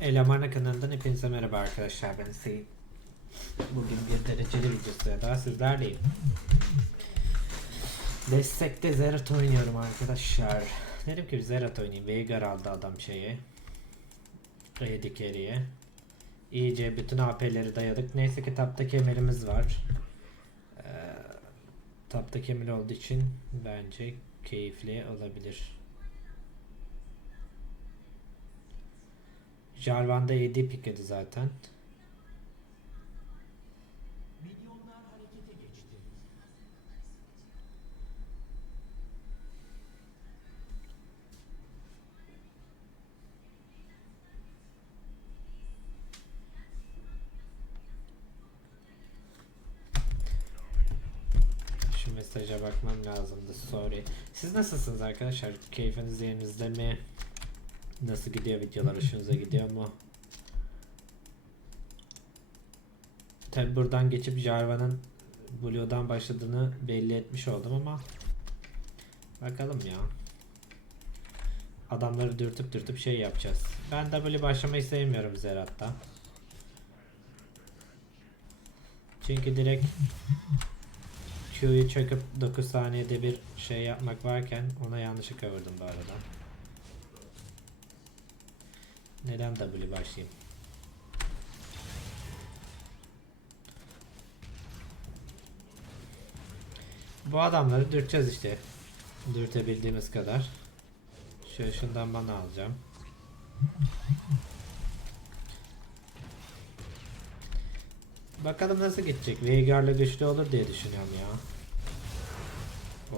Eleman kanalından hepinize merhaba arkadaşlar ben Seyit. Bugün bir dereceli videosuyla daha sizlerleyim. Destekte Zerat oynuyorum arkadaşlar. Dedim ki Zerat oynayayım. Veigar aldı adam şeye. Reydi carry'e. İyice bütün AP'leri dayadık. Neyse ki tapta kemerimiz var. Ee, tapta kemer olduğu için bence keyifli olabilir. Jarvan da 7 pikledi zaten. Şu mesaja bakmam lazımdı. Sorry. Siz nasılsınız arkadaşlar? Keyfiniz yerinizde mi? Nasıl gidiyor videolar? Hoşunuza gidiyor mu? Tabi buradan geçip Jarvan'ın Blue'dan başladığını belli etmiş oldum ama bakalım ya. Adamları dürtüp dürtüp şey yapacağız. Ben W başlamayı sevmiyorum Zerat'ta. Çünkü direkt Q'yu çöküp 9 saniyede bir şey yapmak varken ona yanlışlıkla vurdum bu arada. Neden W başlayayım? Bu adamları dürteceğiz işte. Dürtebildiğimiz kadar. Şöyle şundan bana alacağım. Bakalım nasıl gidecek. Veigar'la güçlü olur diye düşünüyorum ya.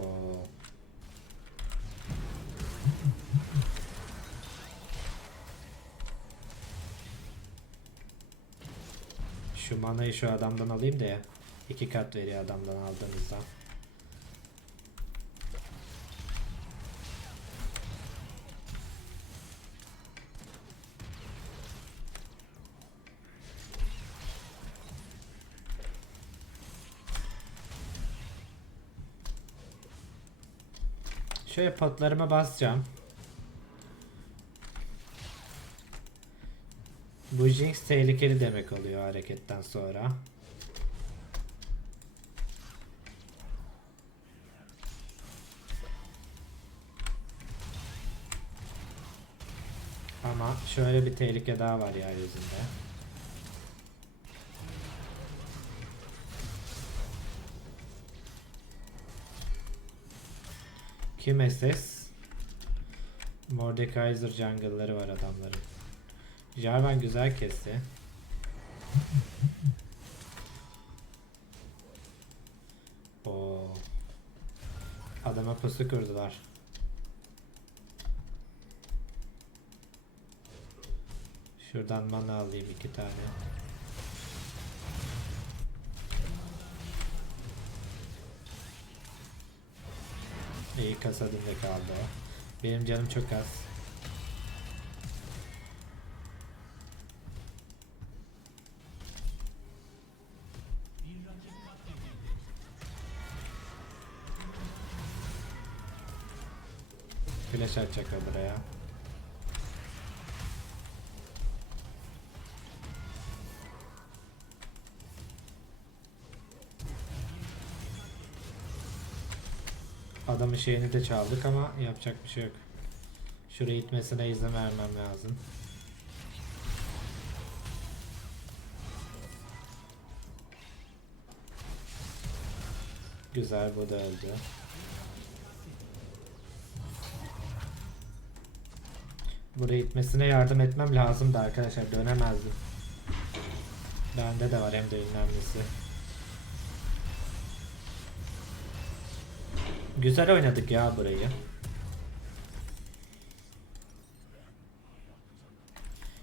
Oo. Şu manayı şu adamdan alayım da ya. İki kat veriyor adamdan aldığınızda. Şöyle potlarıma basacağım. Bu Jinx tehlikeli demek oluyor hareketten sonra. Ama şöyle bir tehlike daha var yeryüzünde. Kim SS? Mordekaiser jungle'ları var adamların. Jarvan güzel kesti. Oo. Adama pusu kurdular. Şuradan mana alayım iki tane. İyi kasadımda kaldı o. Benim canım çok az. Flash atacak buraya. Adamın şeyini de çaldık ama yapacak bir şey yok. Şuraya itmesine izin vermem lazım. Güzel bu da öldü. Buraya itmesine yardım etmem lazım da arkadaşlar dönemezdim. Bende de var hem de önemlisi. Güzel oynadık ya burayı.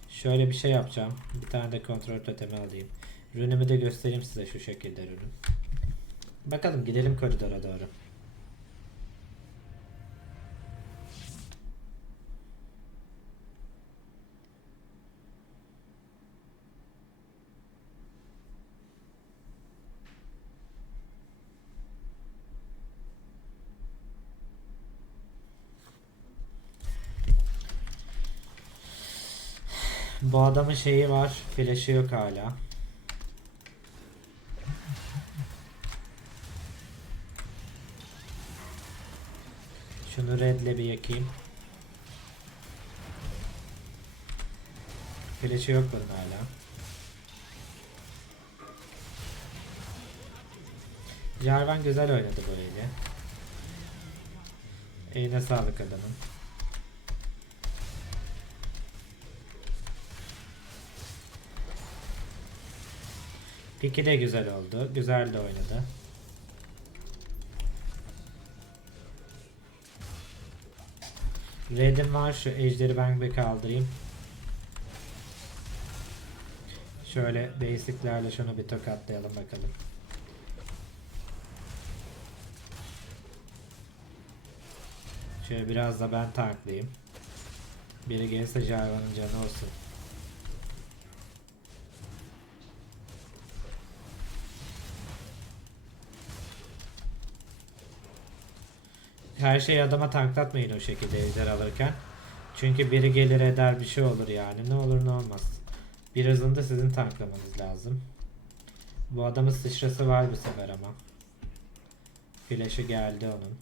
Şöyle bir şey yapacağım. Bir tane de kontrol totemi alayım. Rünümü de göstereyim size şu şekilde rünüm. Bakalım gidelim koridora doğru. Bu adamın şeyi var. Flash'ı yok hala. Şunu redle bir yakayım. Flash'ı yok bunun hala. Jarvan güzel oynadı eli. Eline sağlık adamın. Piki de güzel oldu. Güzel de oynadı. Red'im var. Şu ejderi ben bir kaldırayım. Şöyle basic'lerle şunu bir tokatlayalım bakalım. Şöyle biraz da ben tanklayayım. Biri gelirse Jarvan'ın canı olsun. Her şeyi adama tanklatmayın o şekilde ejder alırken. Çünkü biri gelir eder bir şey olur yani. Ne olur ne olmaz. Birazını da sizin tanklamanız lazım. Bu adamın sıçrası var bu sefer ama. Flash'ı geldi onun.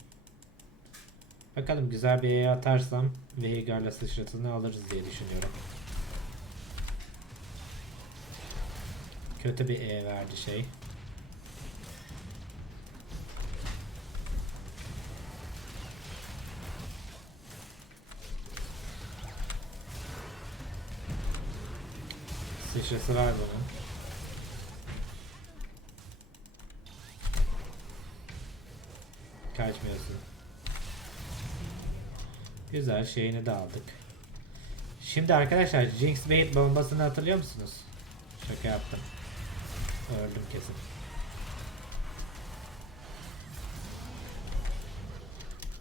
Bakalım güzel bir E'ye atarsam Veigar'la sıçratını alırız diye düşünüyorum. Kötü bir E verdi şey. Sıçrası var bunun. Kaçmıyorsun. Güzel şeyini de aldık. Şimdi arkadaşlar Jinx Bait bombasını hatırlıyor musunuz? Şaka yaptım. Öldüm kesin.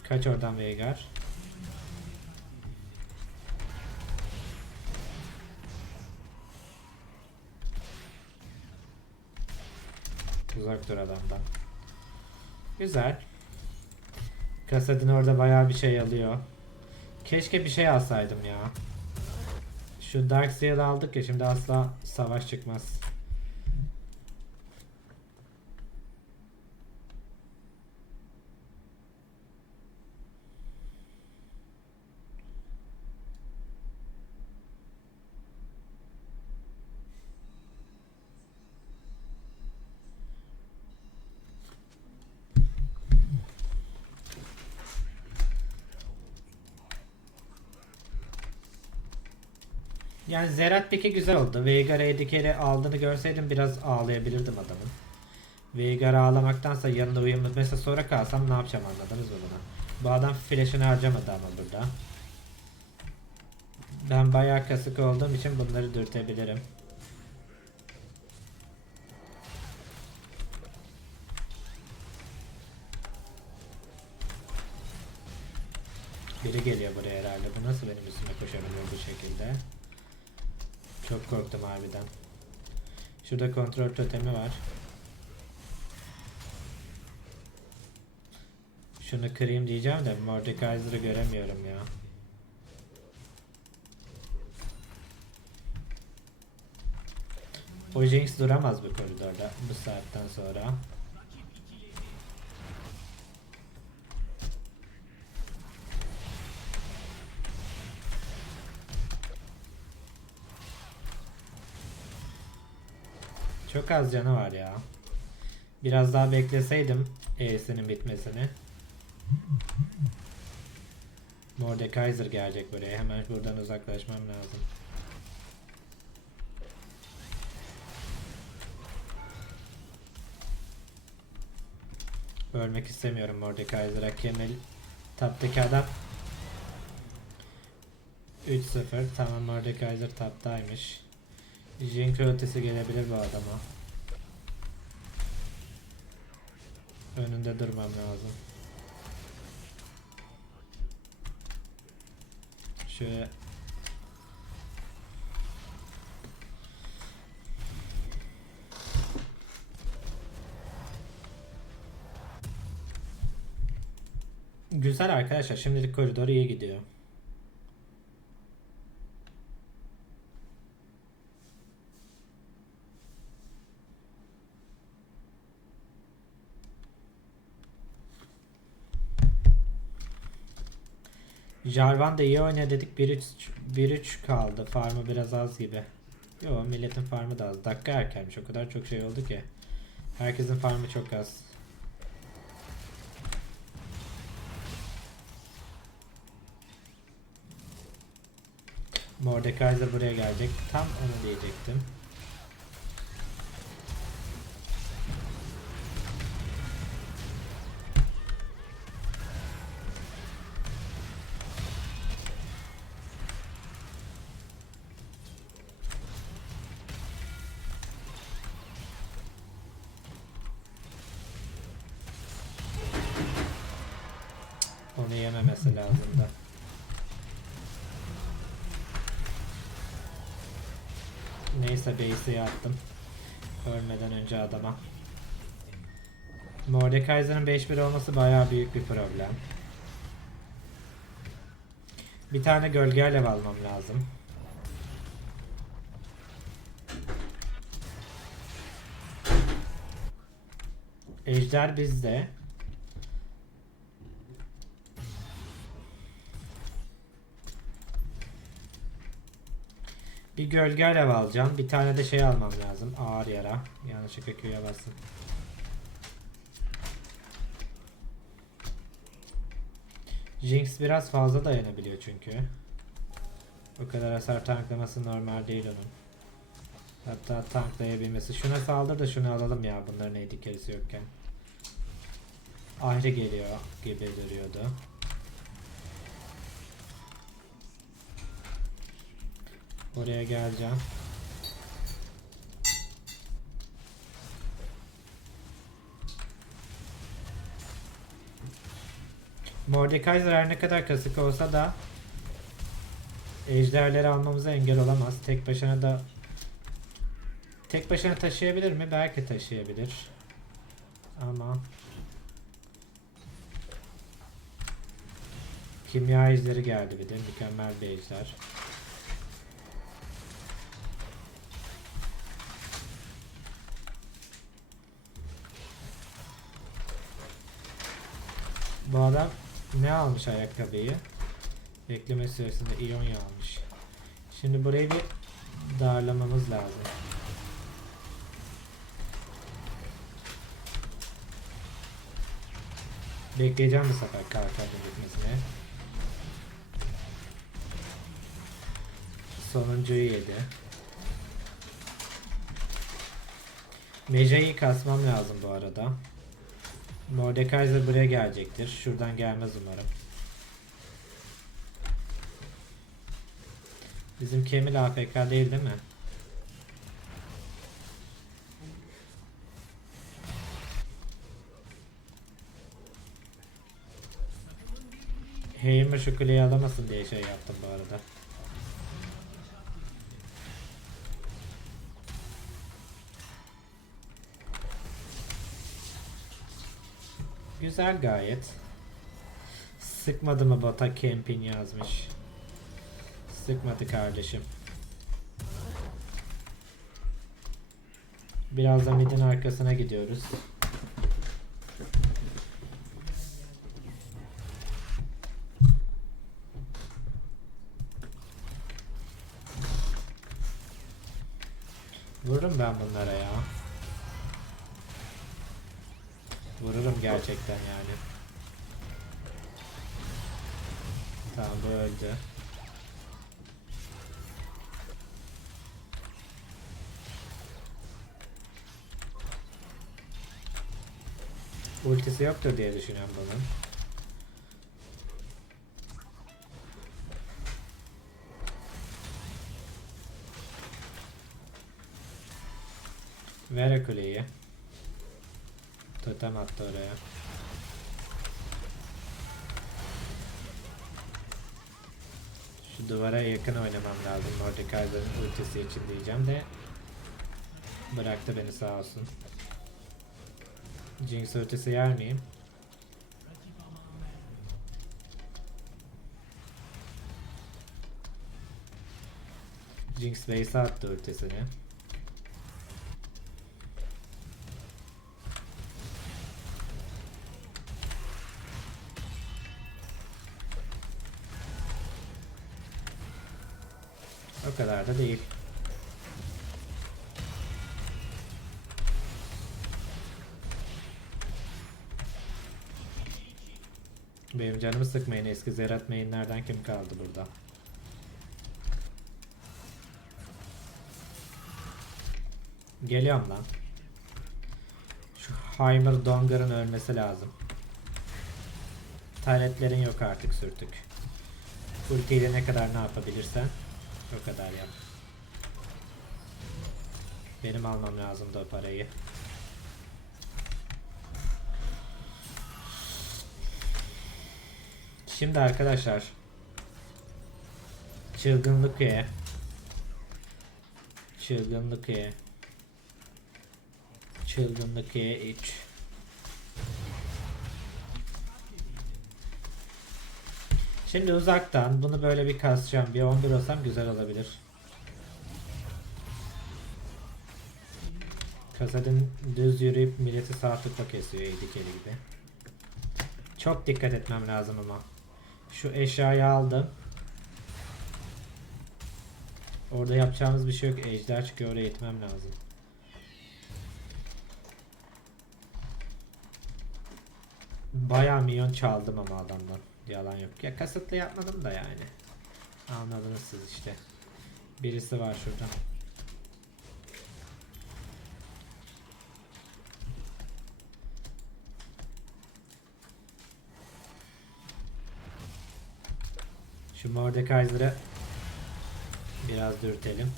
Kaç oradan Veigar? Dur adamdan. Güzel. Kasadin orada bayağı bir şey alıyor. Keşke bir şey alsaydım ya. Şu Dark Seal aldık ya şimdi asla savaş çıkmaz. Yani Zerat peki güzel oldu. Veigar Edikeri aldığını görseydim biraz ağlayabilirdim adamın. Veigar ağlamaktansa yanında uyumlu. Mesela sonra kalsam ne yapacağım anladınız mı buna? Bu adam flash'ını harcamadı ama burada. Ben bayağı kasık olduğum için bunları dürtebilirim. Biri geliyor buraya herhalde. Bu nasıl benim üstüme koşabiliyor bu şekilde? Çok korktum harbiden. Şurada kontrol totemi var. Şunu kırayım diyeceğim de Mordekaiser'ı göremiyorum ya. O Jinx duramaz bu koridorda bu saatten sonra. Çok az canı var ya. Biraz daha bekleseydim E'sinin bitmesini. Mordekaiser gelecek buraya. Hemen buradan uzaklaşmam lazım. Ölmek istemiyorum Mordekaiser'a. Kemal taptaki adam 3-0. Tamam Mordekaiser taptaymış. Jink ötesi gelebilir bu adama. Önünde durmam lazım. Şöyle Güzel arkadaşlar. Şimdilik koridor iyi gidiyor. Jarvan da iyi oynuyor dedik 1-3 1-3 kaldı. Farmı biraz az gibi. Yo milletin farmı da az. Dakika erkenmiş. O kadar çok şey oldu ki. Herkesin farmı çok az. Mordekaiser de buraya gelecek. Tam onu diyecektim. Onu yememesi lazımdı. Neyse base'i attım. Ölmeden önce adama. Mordekaiser'ın 5-1 olması bayağı büyük bir problem. Bir tane gölge alev almam lazım. Ejder bizde. Bir gölge alev alacağım. Bir tane de şey almam lazım. Ağır yara. Yanlışlıkla Q'ya bastım. Jinx biraz fazla dayanabiliyor çünkü. O kadar hasar tanklaması normal değil onun. Hatta tanklayabilmesi. Şuna saldır da şunu alalım ya bunların kerisi yokken. Ayrı geliyor gibi duruyordu. Oraya geleceğim. Mordekaiser her ne kadar kasık olsa da ejderleri almamıza engel olamaz. Tek başına da tek başına taşıyabilir mi? Belki taşıyabilir. Ama kimya ejderi geldi bir de mükemmel bir ejder. Bu adam ne almış ayakkabıyı? Bekleme süresinde İonya almış. Şimdi burayı bir darlamamız lazım. Bekleyeceğim bu sefer karakterin gitmesine. Sonuncuyu yedi. Meja'yı kasmam lazım bu arada. Mordekaiser buraya gelecektir. Şuradan gelmez umarım. Bizim Kemil AFK değil değil mi? Heimer şu kuleyi alamasın diye şey yaptım bu arada. Güzel gayet. Sıkmadı mı bota camping yazmış. Sıkmadı kardeşim. Biraz da midin arkasına gidiyoruz. Vururum ben bunlara ya. Gerçekten yani. Tamam bu öldü. Ultisi yoktur diye düşünüyorum bunun. Ver kuleyi. Totem attı oraya. Şu duvara yakın oynamam lazım Mordekaiser'ın ultisi için diyeceğim de bıraktı beni sağ olsun. Jinx ultisi yer miyim? Jinx base attı ultisini. Kadar da değil. Benim canımı sıkmayın eski Zerat mainlerden kim kaldı burada? Geliyorum lan. Şu Heimer Dongar'ın ölmesi lazım. Taletlerin yok artık sürtük. Ultiyle ne kadar ne yapabilirsen o kadar yap. Benim almam lazımdı o parayı. Şimdi arkadaşlar Çılgınlık ye. Çılgınlık ye. Çılgınlık ye iç. Şimdi uzaktan bunu böyle bir kasacağım. Bir 11 olsam güzel olabilir. Kasadın düz yürüyüp milleti sağ tıkla kesiyor eğdik eli gibi. Çok dikkat etmem lazım ama. Şu eşyayı aldım. Orada yapacağımız bir şey yok. Ejder çıkıyor oraya itmem lazım. Bayağı milyon çaldım ama adamdan. Yalan yok. Ya kasıtlı yapmadım da yani. Anladınız siz işte. Birisi var şurada. Şu Mordekaiser'ı biraz dürtelim.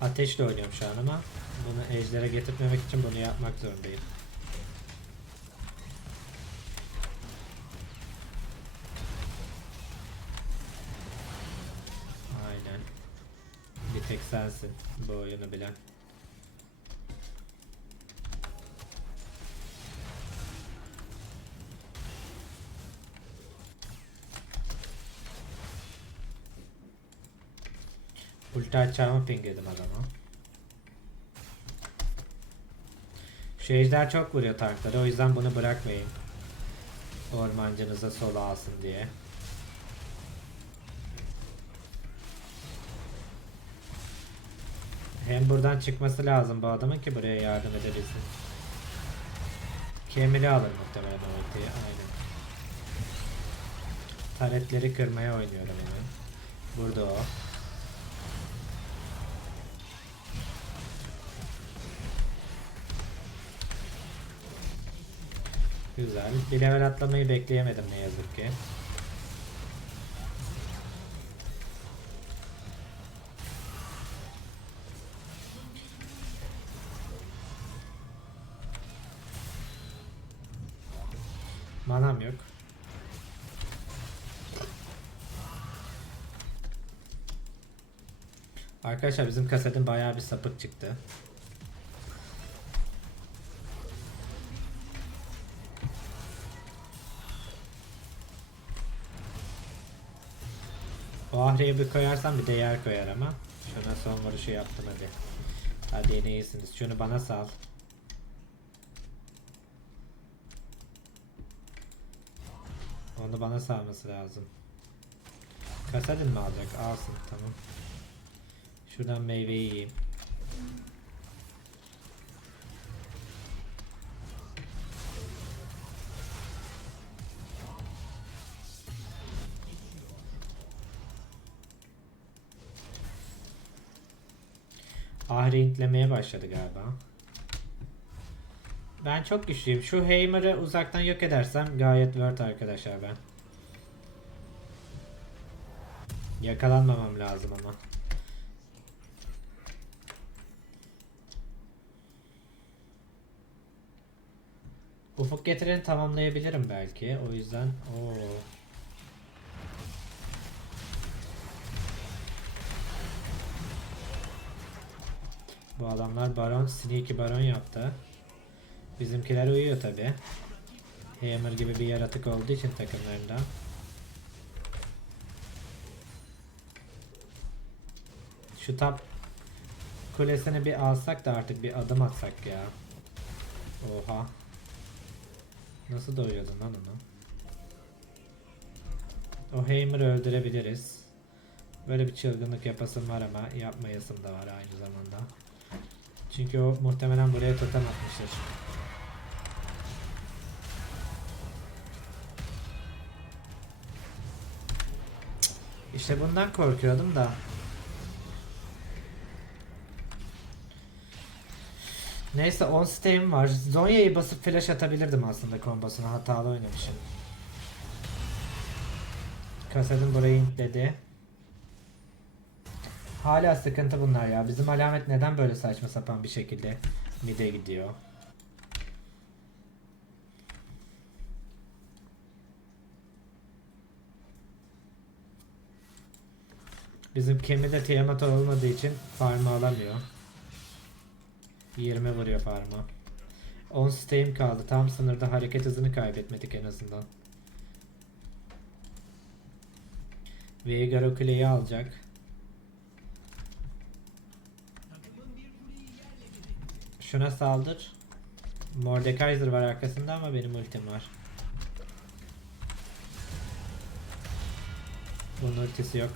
Ateşle oynuyorum şu an ama bunu ejdere getirmemek için bunu yapmak zorundayım. Aynen. Bir tek sensin bu oyunu bilen. Ulti açacağımı pingledim adama. Şu ejder çok vuruyor tankları o yüzden bunu bırakmayın. Ormancınıza solo alsın diye. Hem buradan çıkması lazım bu adamın ki buraya yardım edebilsin. Kemili alır muhtemelen o ultiyi aynen. Taretleri kırmaya oynuyorum hemen. Burada o. Güzel. Bir level atlamayı bekleyemedim ne yazık ki. Manam yok. Arkadaşlar bizim kasetin bayağı bir sapık çıktı. O ahriye bir koyarsam bir de yer koyar ama. Şuna son vuruşu yaptım hadi. Hadi yine iyisiniz. Şunu bana sal. Onu bana salması lazım. Kasadin mi alacak? Alsın tamam. Şuradan meyveyi yiyeyim. Ahri intlemeye başladı galiba. Ben çok güçlüyüm. Şu Heimer'ı uzaktan yok edersem gayet worth arkadaşlar ben. Yakalanmamam lazım ama. Ufuk getireni tamamlayabilirim belki. O yüzden o Adamlar baron, sneaky baron yaptı. Bizimkiler uyuyor tabi. Hammer gibi bir yaratık olduğu için takımlarında. Şu top kulesini bir alsak da artık bir adım atsak ya. Oha. Nasıl doyuyordun lan onu? O Heimer'ı öldürebiliriz. Böyle bir çılgınlık yapasım var ama yapmayasım da var aynı zamanda. Çünkü o muhtemelen buraya totem atmıştır. İşte bundan korkuyordum da. Neyse 10 siteğim var. Zonya'yı basıp flash atabilirdim aslında kombosuna. Hatalı oynamışım. Kasadın burayı intledi. Hala sıkıntı bunlar ya. Bizim alamet neden böyle saçma sapan bir şekilde mid'e gidiyor? Bizim Kemi de Tiamat olmadığı için farmı alamıyor. 20 vuruyor farmı. 10 stay'im kaldı. Tam sınırda hareket hızını kaybetmedik en azından. Veigar o alacak. Şuna saldır. Mordekaiser var arkasında ama benim ultim var. Bunun ultisi yok.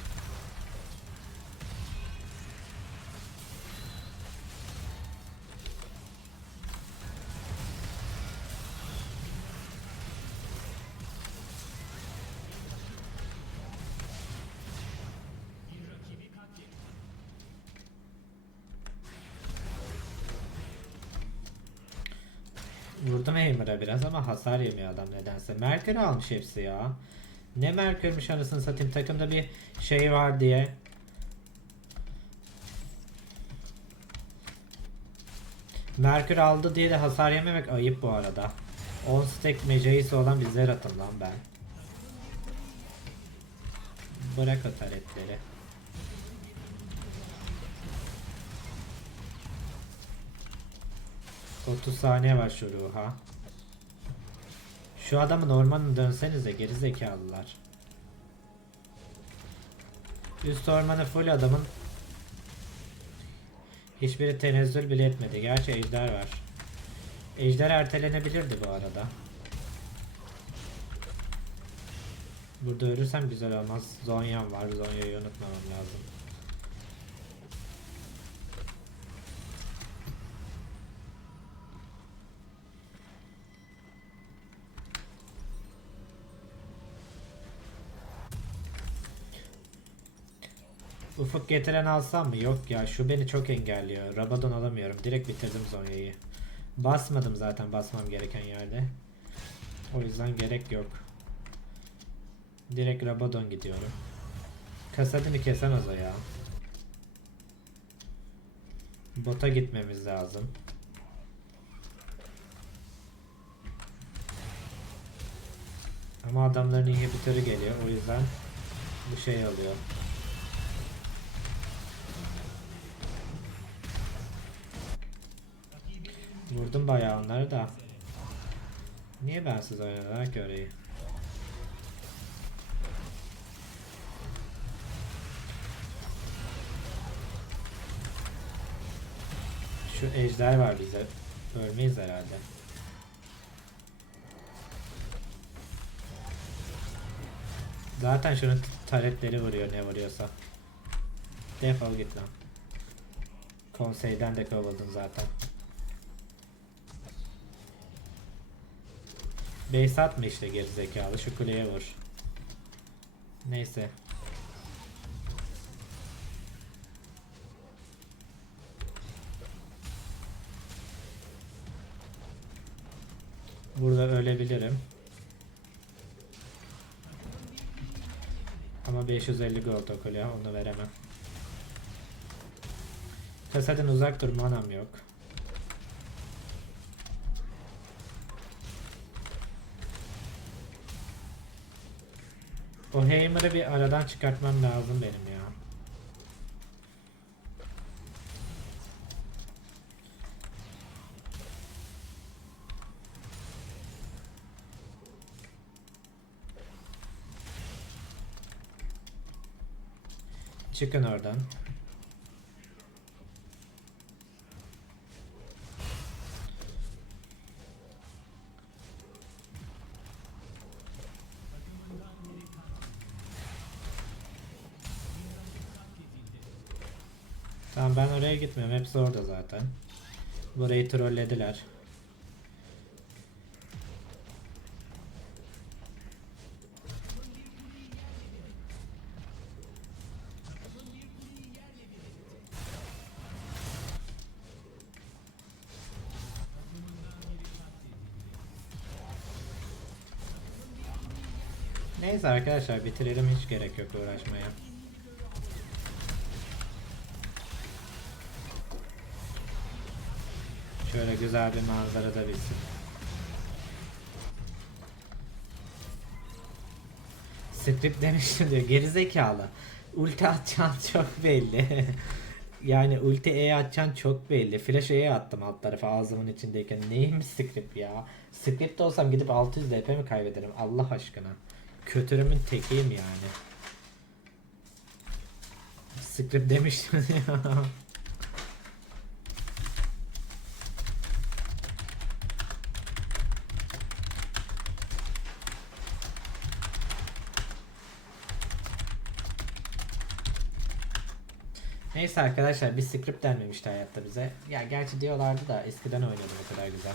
Vurdum Heimer'a biraz ama hasar yemiyor adam nedense. Merkür almış hepsi ya. Ne Merkür'müş anasını satayım takımda bir şey var diye. Merkür aldı diye de hasar yememek ayıp bu arada. 10 stack mecayisi olan bir Zerat'ım lan ben. Bırak o taretleri. ...30 saniye var şu ruha. Şu adamın ormanına dönsenize geri zekalılar. Üst ormanı full adamın. Hiçbiri tenezzül bile etmedi. Gerçi ejder var. Ejder ertelenebilirdi bu arada. Burada ölürsem güzel olmaz. Zonya'm var. Zonya'yı unutmamam lazım. Ufuk getiren alsam mı? Yok ya şu beni çok engelliyor. Rabadon alamıyorum. Direkt bitirdim Zonya'yı. Basmadım zaten basmam gereken yerde. O yüzden gerek yok. Direkt Rabadon gidiyorum. Kasadını kesemez o ya. Bota gitmemiz lazım. Ama adamların inhibitörü geliyor o yüzden bu şey oluyor. Vurdum bayağı onları da. Niye bensiz oynadılar ki orayı? Şu ejder var bize. Ölmeyiz herhalde. Zaten şunun taretleri vuruyor ne vuruyorsa. Defol git lan. Konseyden de kovuldun zaten. Base atma işte gerizekalı şu kuleye vur. Neyse. Burada ölebilirim. Ama 550 gold o kuleye onu veremem. Kasadın uzak dur manam yok. O Heimer'ı bir aradan çıkartmam lazım benim ya. Çıkın oradan. Tamam ben oraya gitmiyorum. Hepsi orada zaten. Burayı trollediler. Neyse arkadaşlar bitirelim hiç gerek yok uğraşmaya. Güzel bir manzara da bitsin. Script demiştim diyor. Gerizekalı. Ulti atacağın çok belli. yani ulti E atacağın çok belli. Flash E attım alt tarafa ağzımın içindeyken. Neymiş script ya? Script olsam gidip 600 DP mi kaybederim Allah aşkına. Kötürümün tekiyim yani. Script demiştim ya. Neyse arkadaşlar bir script denmemişti hayatta bize. Ya gerçi diyorlardı da eskiden oynuyordum o kadar güzel.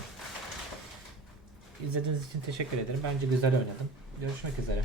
İzlediğiniz için teşekkür ederim. Bence güzel oynadım. Görüşmek üzere.